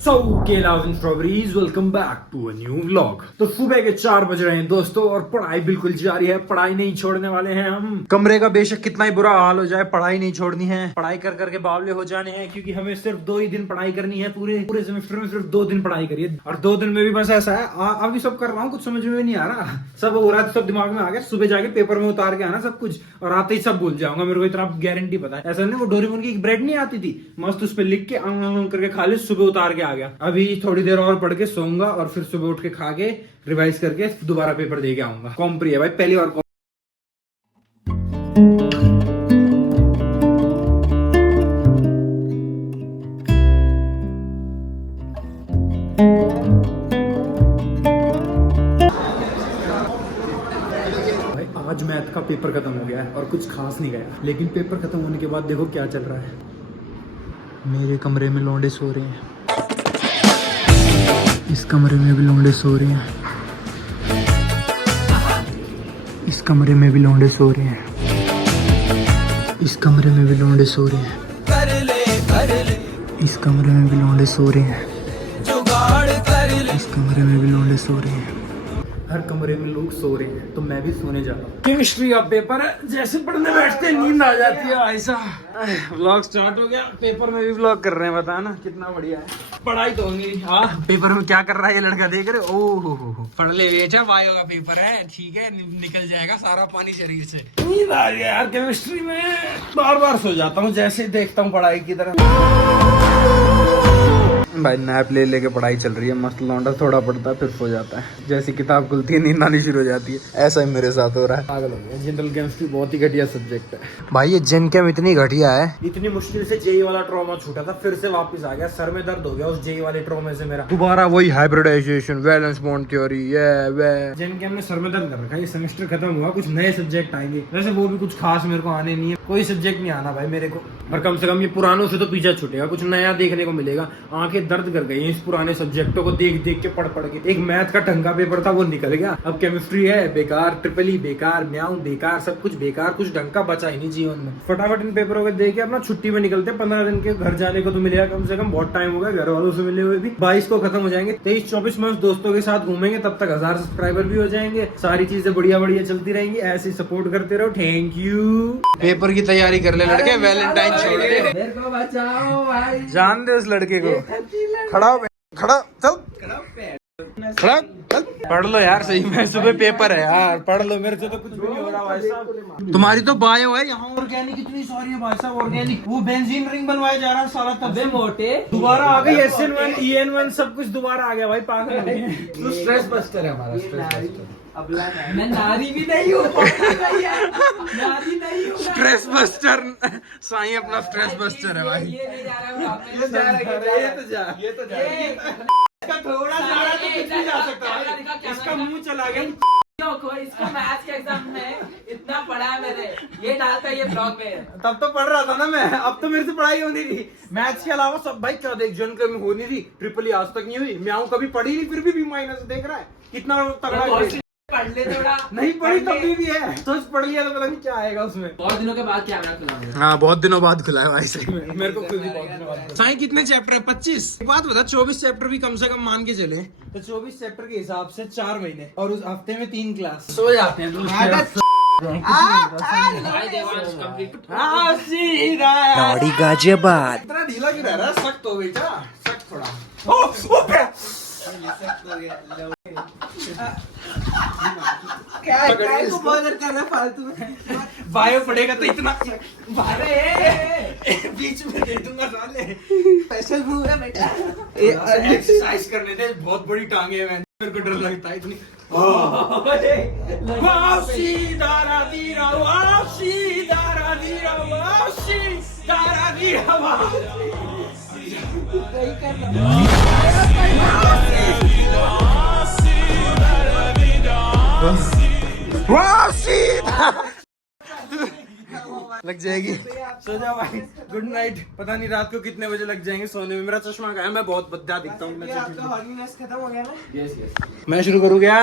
So, केलास and strawberries welcome back to a new vlog. तो सुबह के 4 बज रहे हैं दोस्तों और पढ़ाई बिल्कुल जारी है। पढ़ाई नहीं छोड़ने वाले हैं हम। कमरे का बेशक कितना ही बुरा हाल हो जाए, पढ़ाई नहीं छोड़नी है। पढ़ाई कर करके बावले हो जाने हैं, क्योंकि हमें सिर्फ 2 ही दिन पढ़ाई करनी है। पूरे सेमेस्टर में सिर्फ 2 दिन पढ़ाई करिए और 2 दिन में भी बस ऐसा है। अभी सब कर रहा हूँ, कुछ समझ में नहीं आ रहा। सब हो रहा है, सब दिमाग में आ गया। सुबह जाके पेपर में उतार के आना सब कुछ और आते ही सब भूल जाऊंगा। मेरे को इतना गारंटी पता है। ऐसा नहीं, वो डोरेमोन की एक ब्रेड नहीं आती थी, मस्त उस पर लिख के करके खा ले, सुबह उतार के आ गया। अभी थोड़ी देर और पढ़ के सोऊंगा और फिर सुबह उठ के खा के रिवाइज करके दोबारा पेपर दे के आऊंगा। कॉम्प्री है भाई, पहली बार। भाई आज मैथ का पेपर खत्म हो गया है और कुछ खास नहीं गया, लेकिन पेपर खत्म होने के बाद देखो क्या चल रहा है। मेरे कमरे में लौंडे सो रहे हैं, इस कमरे में भी लौंडे सो रहे हैं, इस कमरे में भी लौंडे सो रहे हैं, इस कमरे में भी लौंडे सो रहे हैं, इस कमरे में भी लौंडे सो रहे हैं, इस कमरे में भी लौंडे सो रहे हैं। हर कमरे में लोग सो रहे हैं तो मैं भी सोने जा रहा हूँ। केमिस्ट्री का पेपर है, जैसे पढ़ने बैठते नींद आ जाती है। ऐसा व्लॉग स्टार्ट हो गया, पेपर में भी व्लॉग कर रहे हैं। बता ना कितना बढ़िया है। पढ़ाई तो होगी। हाँ, पेपर में क्या कर रहा है ये लड़का, देख रहे हो? ओहो, पढ़ ले बेटा, बायो का पेपर है, ठीक है, निकल जाएगा सारा पानी शरीर से। नींद आ रही है यार। केमिस्ट्री में बार बार सो जाता हूँ जैसे देखता हूँ पढ़ाई की तरफ। भाई नैप ले लेके पढ़ाई चल रही है, मस्त लौंडा थोड़ा पढ़ता है फिर सो जाता है। जैसी किताब खुलती है नींद आनी शुरू हो जाती है। ऐसा ही मेरे साथ हो रहा है। पागल हो गया। जनरल केमिस्ट्री बहुत ही घटिया सब्जेक्ट है भाई। ये जेन केम इतनी घटिया है, इतनी मुश्किल से जेई वाला ट्रॉमा छूटा था, फिर से वापस आ गया। सर में दर्द हो गया उस जेई वाले ट्रॉमे से मेरा। दोबारा वही हाइब्रिडाइजेशन, वैलेंस बॉन्ड थ्योरी, ये जेन केम में सर में दर्द कर रखा है। ये सेमेस्टर खत्म हुआ, कुछ नए सब्जेक्ट आएंगे। वैसे वो भी कुछ खास मेरे को आने नहीं है, कोई सब्जेक्ट नहीं आना भाई मेरे को। और कम से कम ये पुरानों से तो पीछा छूटेगा, कुछ नया देखने को मिलेगा। आंखें दर्द कर गई इस पुराने सब्जेक्टों को देख देख के पढ़ के। एक मैथ का ढंग का पेपर था वो निकल गया। अब केमिस्ट्री है बेकार, ट्रिपल ई बेकार, म्याऊ बेकार, सब कुछ बेकार, कुछ ढंग का बचा ही नहीं जीवन में। फटाफट इन पेपरों को देख के अपना छुट्टी में निकलते। 15 दिन के घर जाने को तो मिलेगा कम से कम, बहुत टाइम हो गया घर वालों से मिले हुए भी। 22 को खत्म हो जाएंगे, 23-24 में दोस्तों के साथ घूमेंगे, तब तक 1000 सब्सक्राइबर भी हो जाएंगे। सारी चीजें बढ़िया बढ़िया चलती रहेंगी, ऐसे सपोर्ट करते रहो। Thank you. पेपर की तैयारी कर ले लड़के, वैलेंटाइन छोड़ दे, मेरे को बचाओ भाई। जान दे उस लड़के को। खड़ा चल, खड़ा चल, पढ़ लो यार सही में, सुबह पेपर है यार, पढ़ लो। मेरे से तो कुछ भी नहीं हो रहा भाई साहब। तुम्हारी तो बायो है यहाँ, ऑर्गेनिक इतनी सारी है भाई साहब। ऑर्गेनिक वो बेंजीन रिंग बनवाया जा रहा है सारा, तब से मोटे दोबारा आ गई। SN1 EN1 सब कुछ दोबारा आ गया भाई, पागल हो गए। तो स्ट्रेस बस्टर है हमारा, स्ट्रेस बस्टर। मैं नारी भी नहीं हूँ, नारी नहीं हूँ। स्ट्रेस बस्टर साईं अपना स्ट्रेस बस्टर है भाई। ये तो जा इसका थोड़ा जा रहा तो कुछ भी जा सकता है। इसका मुंह चला गया। इसको मैथ्स के एग्जाम में इतना पढ़ा है मैंने, ये डालता है ये ब्लॉग में। तब तो पढ़ रहा था ना मैं, अब तो मेरे से पढ़ाई होनी थी। मैथ्स के अलावा सब भाई क्या देख, जन कभी होनी थी, ट्रिपल ई आज तक नहीं हुई, म्याऊ कभी पढ़ी नहीं, फिर भी माइनस देख रहा है। कितना तगड़ा पढ़ ले थोड़ा। नहीं पढ़ी तब भी है, सोच पढ़ लिया तो पता नहीं क्या आएगा उसमें। बहुत दिनों के बाद कैमरा खुला है। हाँ बहुत दिनों बाद खुला है भाई सही में, मेरे को खुद ही बहुत दिनों बाद। साईं कितने चैप्टर है? 25। एक बात बता, 24 चैप्टर भी कम से कम मान के चले तो 24 चैप्टर के हिसाब से 4 महीने और उस हफ्ते में 3 क्लास। सो जाते हैं गाड़ी गाजियाबाद। इतना ढीला क्यों रह रहा है? सख्त हो गई क्या? सख्त थोड़ा। बायो पड़ेगा तो इतना बीच में दे दूंगा साले। स्पेशल मूव है बेटा, एक्सरसाइज करने दे। बहुत बड़ी टांगे है, मेरे को डर लगता है इतनी। वापसी दारा दीरा, वापसी दारा दीरा, वापसी दारा दीरा, लग जाएगी। सो जाओ भाई, गुड नाइट। पता नहीं रात को कितने बजे लग जाएंगे सोने में। मेरा चश्मा गया, मैं बहुत बद्दा दिखता हूँ। खत्म हो गया ना। मैं शुरू करूँ क्या?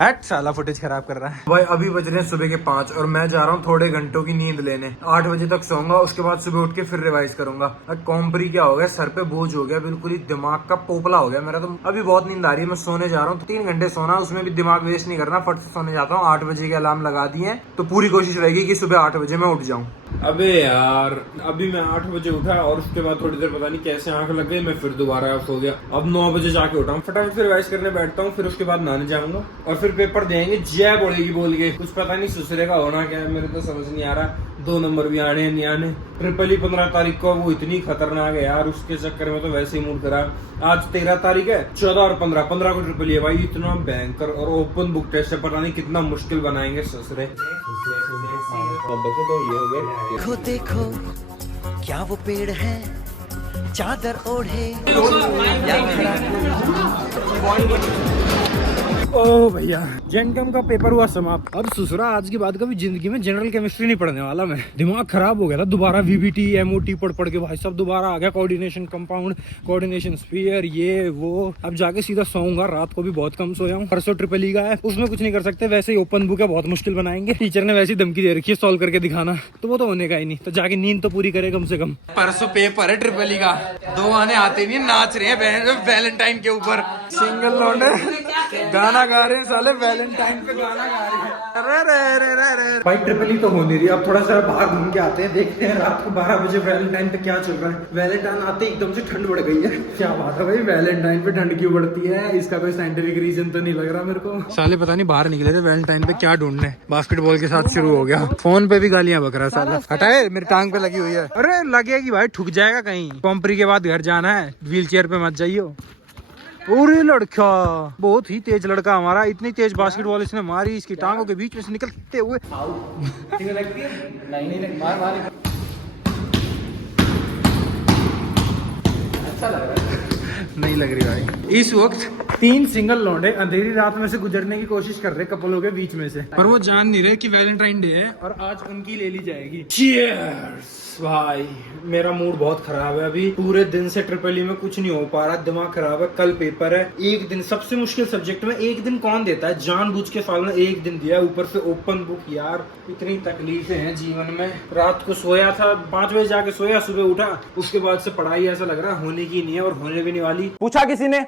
हट साला, फुटेज खराब कर रहा है भाई। अभी बज रहे हैं सुबह के 5 और मैं जा रहा हूँ थोड़े घंटों की नींद लेने। 8 बजे तक सोऊंगा, उसके बाद सुबह उठ के फिर रिवाइज करूंगा। कॉम्प्री क्या हो गया, सर पे बोझ हो गया, बिल्कुल ही दिमाग का पोपला हो गया मेरा। तो अभी बहुत नींद आ रही है, मैं सोने जा रहा हूँ। 3 घंटे सोना, उसमें भी दिमाग वेस्ट नहीं करना, फट से सोने जाता हूँ। 8 बजे के अलार्म लगा दिए तो पूरी कोशिश रहेगी कि सुबह 8 बजे मैं उठ जाऊँ। अबे यार, अभी मैं 8 बजे उठा और उसके बाद थोड़ी देर पता नहीं कैसे आंख लग गई, मैं फिर दोबारा सो गया। अब 9 बजे जाके उठा हूँ, फटाफट से रिवाइज करने बैठता हूँ, फिर उसके बाद नहाने जाऊंगा और फिर पेपर देंगे। जय बोलेगी बोल के, कुछ पता नहीं सुसरे का होना क्या है, मेरे तो समझ नहीं आ रहा। 2 नंबर भी आने नहीं आने। ट्रिपल ही 15 तारीख को, वो इतनी खतरनाक है यार, उसके चक्कर में तो वैसे ही मूड खराब। आज 13 तारीख है, 14 और 15 को ट्रिपल है भाई। इतना भयंकर और ओपन बुक टेस्ट है, पता नहीं कितना मुश्किल बनाएंगे ससुरे। देखो देखो क्या वो पेड़ है, चादर ओढ़े। ओ भैया, जेनकम का पेपर हुआ समाप्त। अब ससुरा आज के बाद कभी जिंदगी में जनरल केमिस्ट्री नहीं पढ़ने वाला मैं। दिमाग खराब हो गया था, दोबारा वीबीटी एमओटी पढ़ के भाई सब दोबारा आ गया। कोऑर्डिनेशन कंपाउंड, कोऑर्डिनेशन स्फीयर, ये वो। अब जाके सीधा सोऊंगा, रात को भी बहुत कम सोया हूँ। परसों ट्रिपल ई का है, उसमें कुछ नहीं कर सकते, वैसे ही ओपन बुक है, बहुत मुश्किल बनाएंगे। टीचर ने वैसी धमकी दे रखी है सॉल्व करके दिखाना, तो वो तो होने का ही नहीं। तो जाके नींद तो पूरी करे कम से कम। परसों पेपर है ट्रिपल ई का, 2 आने आते नहीं, नाच रहे हैं वैलेंटाइन के ऊपर। सिंगल लौंडे गाना गा रहे हैं साले, वैलेंटाइन पे गाना गा रहे हैं। अरे भाई, ट्रिपल ई तो हो नहीं रही। अब थोड़ा सा बाहर घूम के आते हैं, देखते हैं रात को 12 बजे वैलेंटाइन पे क्या चल रहा है। वैलेंटाइन आते एकदम से ठंड बढ़ गई है। क्या बात है भाई, वैलेंटाइन पे ठंड क्यों बढ़ती है? इसका कोई साइंटिफिक रीजन तो नहीं लग रहा मेरे को। साले पता नहीं बाहर निकले थे वैलेंटाइन पे क्या ढूंढने, बास्केटबॉल के साथ शुरू हो गया। फोन पे भी गालियां बक रहा साला। हटाए, मेरी टांग पे लगी हुई है। अरे लगेगी भाई, ठुक जाएगा कहीं। कॉम्प्री के बाद घर जाना है, व्हील चेयर पे मत जाइयो। अरे लड़का, बहुत ही तेज लड़का हमारा। इतनी तेज बास्केटबॉल इसने मारी, इसकी टांगों के बीच में से निकलते हुए। नहीं, मार। अच्छा लग रहा है। नहीं लग रही भाई। इस वक्त 3 सिंगल लौंडे अंधेरी रात में से गुजरने की कोशिश कर रहे कपलों के बीच में से, पर वो जान नहीं रहे कि वैलेंटाइन डे है और आज उनकी ले ली जाएगी। चीयर्स भाई, मेरा मूड बहुत खराब है अभी। पूरे दिन से ट्रिपल ई में कुछ नहीं हो पा रहा, दिमाग खराब है। कल पेपर है, एक दिन सबसे मुश्किल सब्जेक्ट में एक दिन कौन देता है? जानबूझ के साल में एक दिन दिया, ऊपर से ओपन बुक। यार इतनी तकलीफें हैं जीवन में। रात को सोया था, 5 बजे जाके सोया, सुबह उठा, उसके बाद से पढ़ाई ऐसा लग रहा है होने की नहीं है और होने भी नहीं वाली। पूछा किसी ने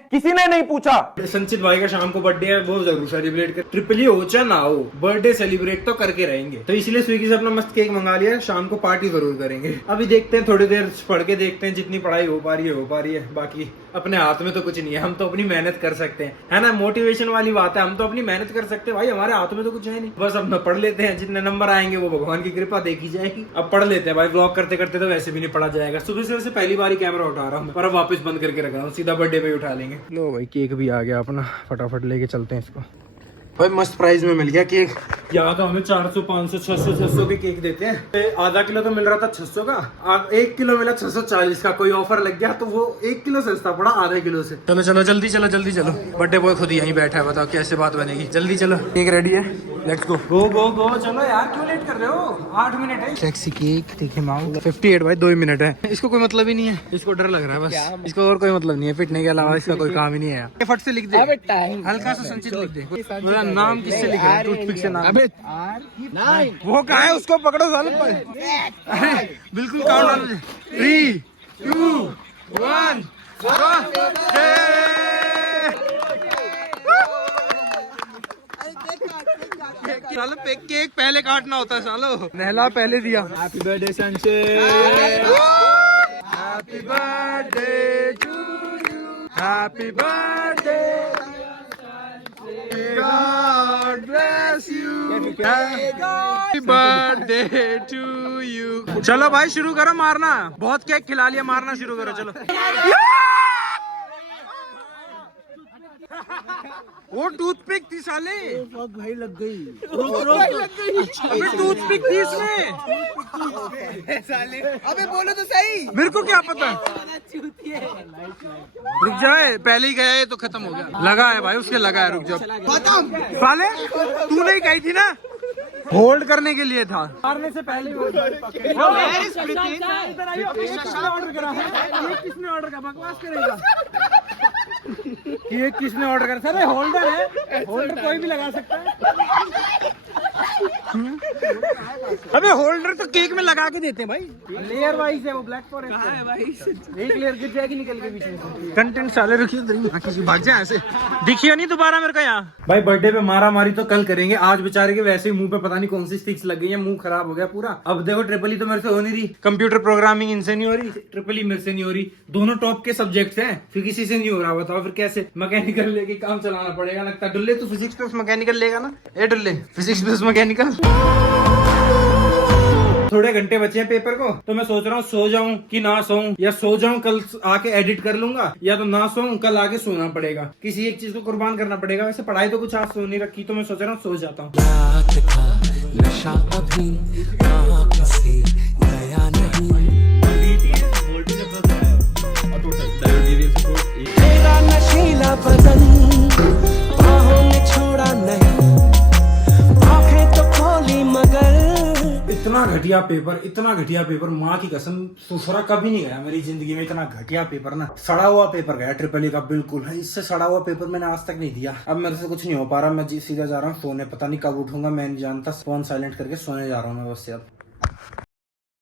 नहीं पूछा। संचित भाई का शाम को बर्थडे है, वो जरूर सेलिब्रेट कर। ट्रिपल ई हो चाहे ना हो, बर्थडे सेलिब्रेट तो करके रहेंगे। तो इसलिए स्विगी से अपना मस्त केक मंगा लिया, शाम को पार्टी जरूर करेंगे। अभी देखते हैं, थोड़ी देर पढ़ के देखते हैं, जितनी पढ़ाई हो पा रही है। बाकी अपने हाथ में तो कुछ नहीं है, हम तो अपनी मेहनत कर सकते हैं, है ना। मोटिवेशन वाली बात है, हम तो अपनी मेहनत कर सकते हैं भाई, हमारे हाथ में तो कुछ है नहीं। बस अब पढ़ लेते हैं, जितने नंबर आएंगे वो भगवान की कृपा देखी जाएगी। अब पढ़ लेते हैं भाई, व्लॉग करते करते तो वैसे भी नहीं पढ़ा जाएगा। सुबह से वैसे पहली बार ही कैमरा उठा रहा हूँ, पर अब वापस बंद करके रख रहा हूँ, सीधा बर्थडे पे उठा लेंगे। लो भाई, केक भी आ गया अपना, फटाफट लेके चलते हैं इसको। भाई मस्त प्राइस में मिल गया केक। यहाँ तो हमें 400, 500, 600 के केक देते हैं। आधा किलो तो मिल रहा था 600 का, 1 किलो मिला 640 का। कोई ऑफर लग गया तो वो 1 किलो सस्ता पड़ा आधे किलो से। चलो जल्दी चलो। बर्थडे बॉय खुद यहीं बैठा है, बताओ कैसे बात बनेगी। जल्दी चलो, केक रेडी है, लेट्स गो। गो चलो यार, क्यों लेट कर रहे हो? 8 मिनट है। सेक्सी केक दिखे माउंट 58 भाई, 2 मिनट है। इसको कोई मतलब ही नहीं है, इसको डर लग रहा है बस। इसको और कोई मतलब नहीं है, पिटने के अलावा इसका कोई काम ही नहीं है। फट से लिख दे, हल्का सा संचित लिख दे। नाम किससे लिख रहा है? टूथपिक से नाम। अबे वो कहाँ है, उसको पकड़ो साले। बिल्कुल काउंट 3, 2, 1 सालो। केक पहले काटना होता है सालो, नहला पहले दिया। Happy birthday Sanchit, happy birthday to you, happy birthday, God bless you, happy birthday to you। चलो भाई शुरू करो मारना, बहुत केक खिला लिया, मारना शुरू करो चलो। वो टूथपिक थी साले, भाई लग गई। अबे टूथपिक थी इसमें साले। अबे बोलो तो सही, मेरे को क्या पता। रुक जाए, पहले ही गया है तो खत्म हो गया। लगा है भाई उसके, लगा है, रुक जाओ। साले तू नहीं गई थी ना, होल्ड करने के लिए था, मारने से पहले ऑर्डर करा है। ये किसने ऑर्डर करा? बकवास करेगा। ये किसने ऑर्डर करा? सर ये होल्डर है, होल्डर कोई भी लगा सकता है। अबे होल्डर तो केक में लगा के देते हैं भाई, लेयर वाइज है वो। ब्लैक फॉरेस्ट है भाई, एक लेयर गिर जाएगी निकल के बीच में। कंटेंट साले रखिए, किसी भाग जाए ऐसे दिखियो नहीं दोबारा मेरे को यहाँ। भाई बर्थडे पे मारा मारी तो कल करेंगे, आज बेचारे के वैसे ही मुंह पे पता नहीं कौन सी स्टिक्स लग गई है, मुंह खराब हो गया पूरा। अब देखो ट्रिपल ई तो मेरे से हो नहीं रही, कंप्यूटर प्रोग्रामिंग इनसे नहीं हो रही, ट्रिपल ई मेरे से नहीं हो रही। दोनों टॉप के सब्जेक्ट हैं, फिर किसी से नहीं हो रहा। बताओ फिर कैसे? मैकेनिकल लेके काम चलाना पड़ेगा लगता है। डुल्ले तू फिजिक्स प्लस मैकेनिकल लेगा ना? ए डुल्ले फिजिक्स प्लस मैकेनिकल। थोड़े घंटे बचे हैं पेपर को, तो मैं सोच रहा हूँ सो जाऊं कि ना सोऊं, या सो जाऊं कल आके एडिट कर लूंगा, या तो ना सोऊं कल आके सोना पड़ेगा। किसी एक चीज को कुर्बान करना पड़ेगा। वैसे पढ़ाई तो कुछ आज सो नहीं रखी, तो मैं सोच रहा हूँ सो जाता हूँ। नशा अभी आँख से गया नहीं, तेरा नशीला बदन बाहों में छोड़ा नहीं, आंखें तो खोली मगर। इतना घटिया पेपर, इतना घटिया पेपर, माँ की कसम दूसरा कभी नहीं गया मेरी जिंदगी में। इतना घटिया पेपर ना, सड़ा हुआ पेपर गया ट्रिपल ई का, बिल्कुल। इससे सड़ा हुआ पेपर मैंने आज तक नहीं दिया। अब मेरे से कुछ नहीं हो पा रहा, मैं सीधा जा रहा हूँ सोने। पता नहीं कब उठूंगा मैं नहीं जानता। फोन साइलेंट करके सोने जा रहा हूँ मैं बस। अब